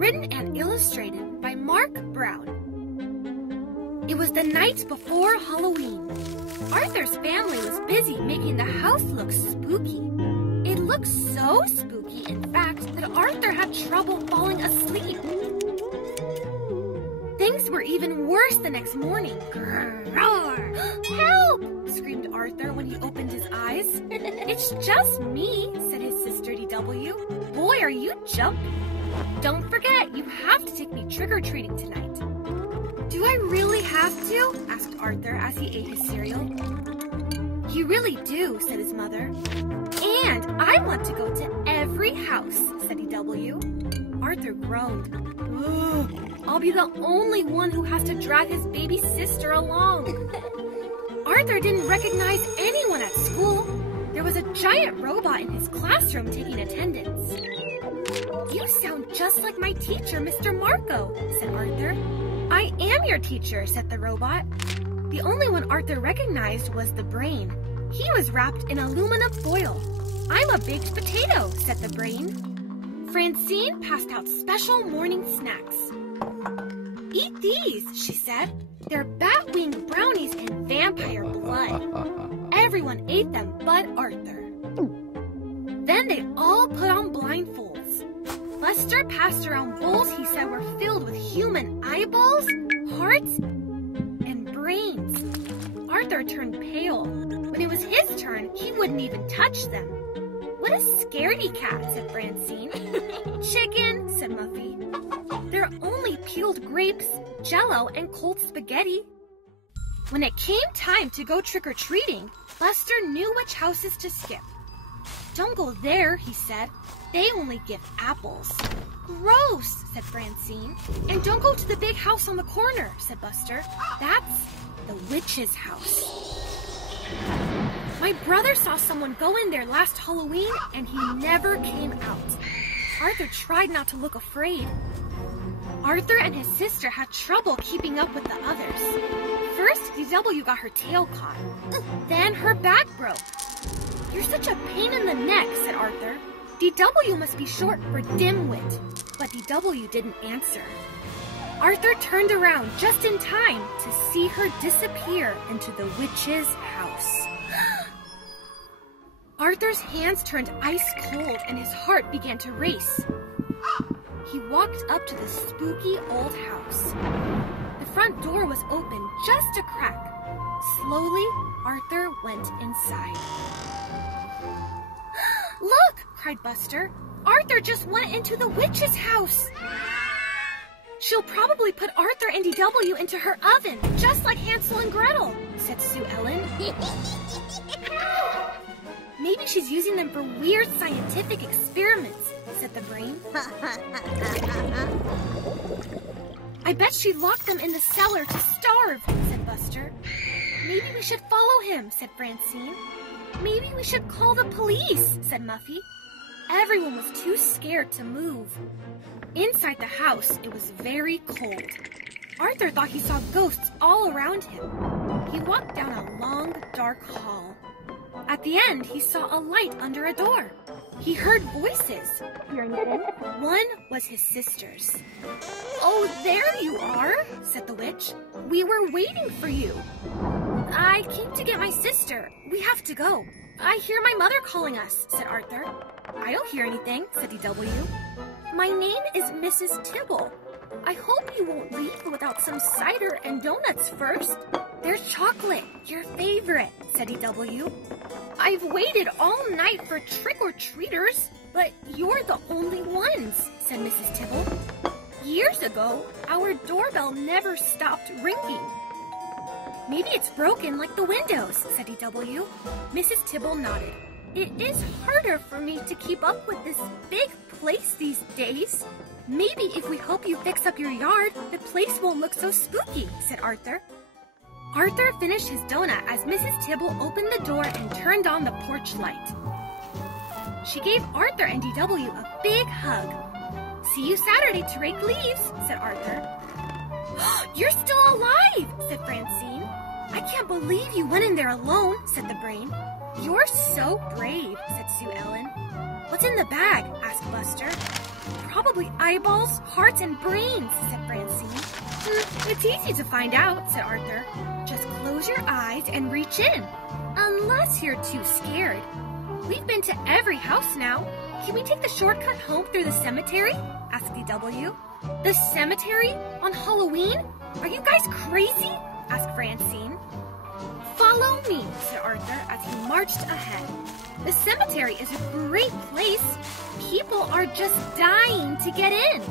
Written and illustrated by Marc Brown. It was the night before Halloween. Arthur's family was busy making the house look spooky. It looked so spooky, in fact, that Arthur had trouble falling asleep. Things were even worse the next morning. "Help!" screamed Arthur when he opened his eyes. "It's just me," said his sister DW. "Boy, are you jumpy. Don't forget, you have to take me trick-or-treating tonight." "Do I really have to?" asked Arthur as he ate his cereal. "You really do," said his mother. "And I want to go to every house," said DW. Arthur groaned. "Ugh, I'll be the only one who has to drag his baby sister along." Arthur didn't recognize anyone at school. There was a giant robot in his classroom taking attendance. "You sound just like my teacher, Mr. Marco," said Arthur. "I am your teacher," said the robot. The only one Arthur recognized was the brain. He was wrapped in aluminum foil. "I'm a baked potato," said the brain. Francine passed out special morning snacks. "Eat these," she said. "They're bat-winged brownies and vampire blood." Everyone ate them but Arthur. Then they all put on blindfolds. Buster passed around bowls he said were filled with human eyeballs, hearts, and brains. Arthur turned pale. When it was his turn, he wouldn't even touch them. "What a scaredy cat," said Francine. "Chicken," said Muffy. "They're only peeled grapes, jello, and cold spaghetti." When it came time to go trick-or-treating, Buster knew which houses to skip. "Don't go there," he said. "They only give apples." "Gross," said Francine. "And don't go to the big house on the corner," said Buster. "That's the witch's house." "My brother saw someone go in there last Halloween and he never came out." Arthur tried not to look afraid. Arthur and his sister had trouble keeping up with the others. First, DW got her tail caught. Then her back broke. "You're such a pain in the neck," said Arthur. DW must be short for dimwit, but DW didn't answer. Arthur turned around just in time to see her disappear into the witch's house. Arthur's hands turned ice cold and his heart began to race. He walked up to the spooky old house. The front door was open just a crack. Slowly, Arthur went inside. "Look!" cried Buster. "Arthur just went into the witch's house." "She'll probably put Arthur and DW into her oven, just like Hansel and Gretel," said Sue Ellen. "Maybe she's using them for weird scientific experiments," said the brain. "I bet she locked them in the cellar to starve," said Buster. "Maybe we should follow him," said Francine. "Maybe we should call the police," said Muffy. Everyone was too scared to move. Inside the house, it was very cold. Arthur thought he saw ghosts all around him. He walked down a long, dark hall. At the end, he saw a light under a door. He heard voices. One was his sister's. "Oh, there you are," said the witch. "We were waiting for you." "I came to get my sister. We have to go." "I hear my mother calling us," said Arthur. "I don't hear anything," said DW. "My name is Mrs. Tibble. I hope you won't leave without some cider and donuts first." "There's chocolate, your favorite," said DW. "I've waited all night for trick-or-treaters, but you're the only ones," said Mrs. Tibble. "Years ago, our doorbell never stopped ringing." "Maybe it's broken like the windows," said DW. Mrs. Tibble nodded. "It is harder for me to keep up with this big place these days. Maybe if we help you fix up your yard, the place won't look so spooky," said Arthur. Arthur finished his donut as Mrs. Tibble opened the door and turned on the porch light. She gave Arthur and DW a big hug. "See you Saturday to rake leaves," said Arthur. "You're still alive," said Francine. "I can't believe you went in there alone," said the brain. "You're so brave," said Sue Ellen. "What's in the bag?" asked Buster. Probably eyeballs, hearts, and brains, said Francine. It's easy to find out, said Arthur. Just close your eyes and reach in. Unless you're too scared. We've been to every house now. Can we take the shortcut home through the cemetery? Asked DW. The cemetery? On Halloween? Are you guys crazy? Asked Francine. Follow me, said Arthur as he marched ahead. The cemetery is a great place. People are just dying to get in.